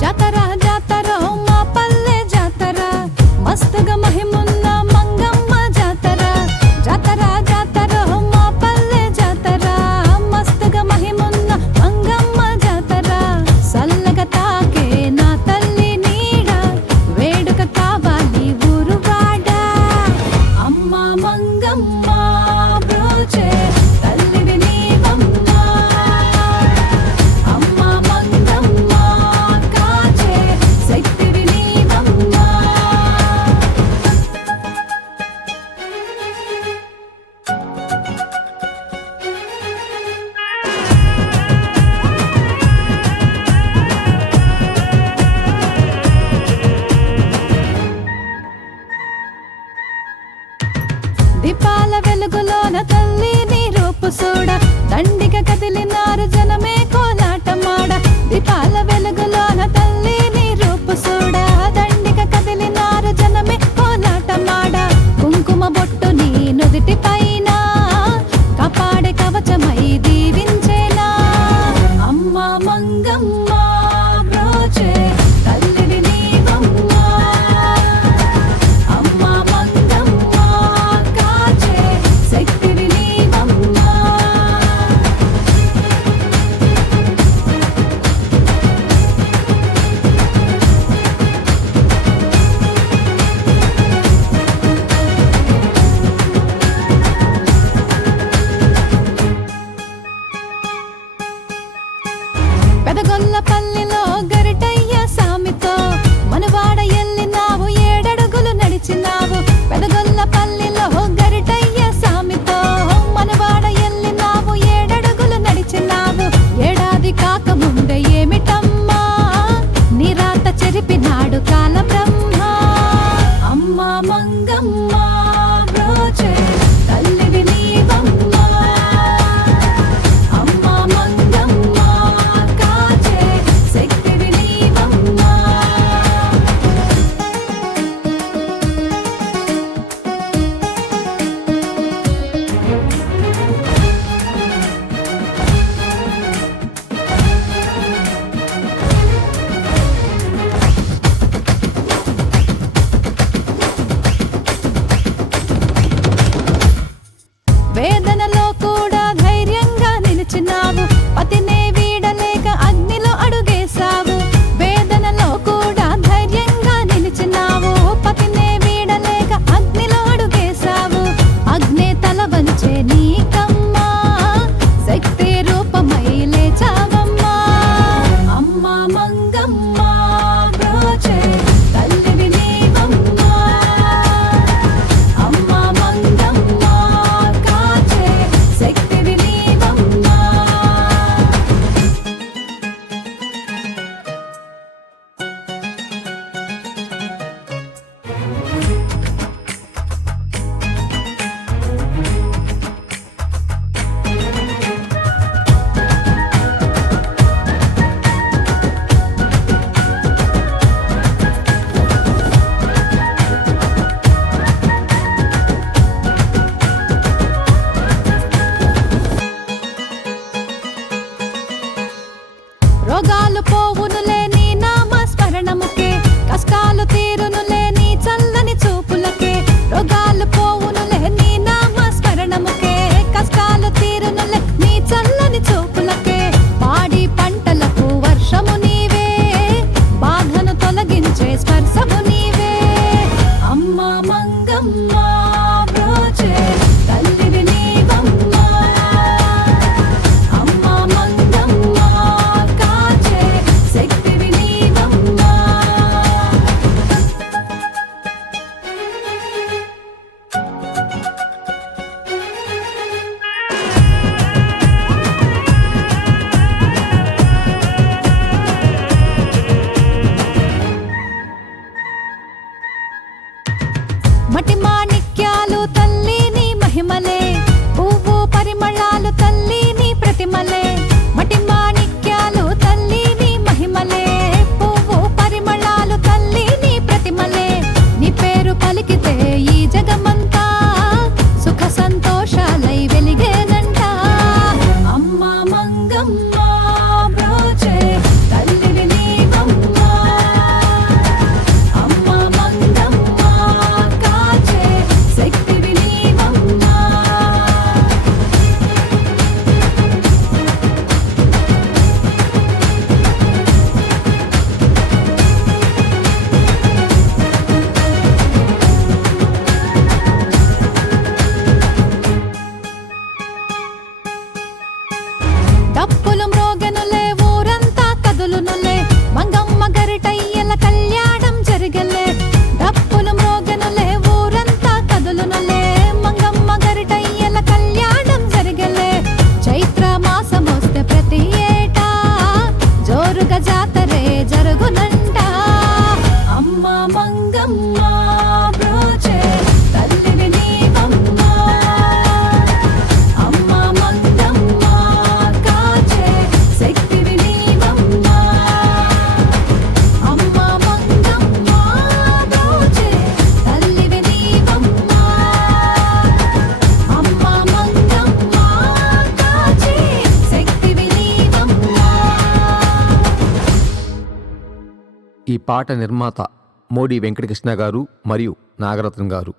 జాతర జాతర మా పల్లె జాతర మస్తుగా మహిమున్న మంగమ్మ జాతర జాతర జాతర మా పల్లె జాతర మస్తుగా మహిమున్న మంగమ్మ జాతర సల్లగా తాకే నా తల్లి నీడ వేడుక కావాలి ఊరువాడ అమ్మ మంగమ్మ బ్రోచే తల్లివి నీవమ్మ అమ్మ మంగమ్మ కాచే శక్తివి నీవమ్మ దీపాల వెలుగులోన తల్లి నీ రూపు చూడ దండిగా కదిలినారు జనమే కోలాటమాడ దీపాల వెలుగులోన తల్లి నీ రూపు చూడ దండిగా కదిలినారు జనమే కోలాటమాడ కుంకుమ బొట్టు నీ నుదిటి పైన కాపాడే కవచమై దీవించేనా అమ్మ మంగమ్మ బ్రోచే తల్లివి నీవమ్మ అమ్మ మంగమ్మ కాచే శక్తివి నీవమ్మ పెదగొల్లపల్లిలో గరిటయ్య సామితో మనవాడ ఎల్లినావు ఏడడుగులు నడిచినావు పెదగొల్లపల్లిలో గరిటయ్య సామితో మనవాడ ఎల్లినావు ఏడడుగులు నడిచినావు ఏడాది కాకముందే ఏమిటమ్మా నీ రాత చెరిపినాడు కాల బ్రహ్మ అమ్మ మంగమ్మ బ్రోచే తల్లివి నీవమ్మ అమ్మ మంగమ్మ కాచే శక్తివి నీవమ్మ వేదనలో కూడా ధైర్యంగా నిలిచినావు పతినే వీడలేక అగ్నిలో అడుగేశావు వేదనలో కూడా ధైర్యంగా నిలిచినావు పతినే వీడలేక అగ్నిలో అడుగేశావు అగ్నే తల వంచే నీకమ్మా శక్తి రూపమై లేచావమ్మా అమ్మ మంగమ్మ బ్రోచే తల్లివి నీవమ్మ అమ్మ మంగమ్మ కాచే శక్తివి నీవమ్మ రోగాలు పోవునులే నీ నామ స్మరణముకే కష్టాలు తీరునులే నీ చల్లని చూపులకే రోగాలు పోవునులే నీ నామ స్మరణముకే కష్టాలు తీరునులే నీ చల్లని చూపులకే పాడి పంటలకు వర్షము నీవే బాధను తొలగించే స్పర్శము నీవే అమ్మ మంగమ్మ బ్రోచే తల్లివి నీవమ్మ అమ్మ మంగమ్మ కాచే శక్తి పాట నిర్మాత మోడి వెంకటకృష్ణ గారు మరియు నాగరత్నం గారు.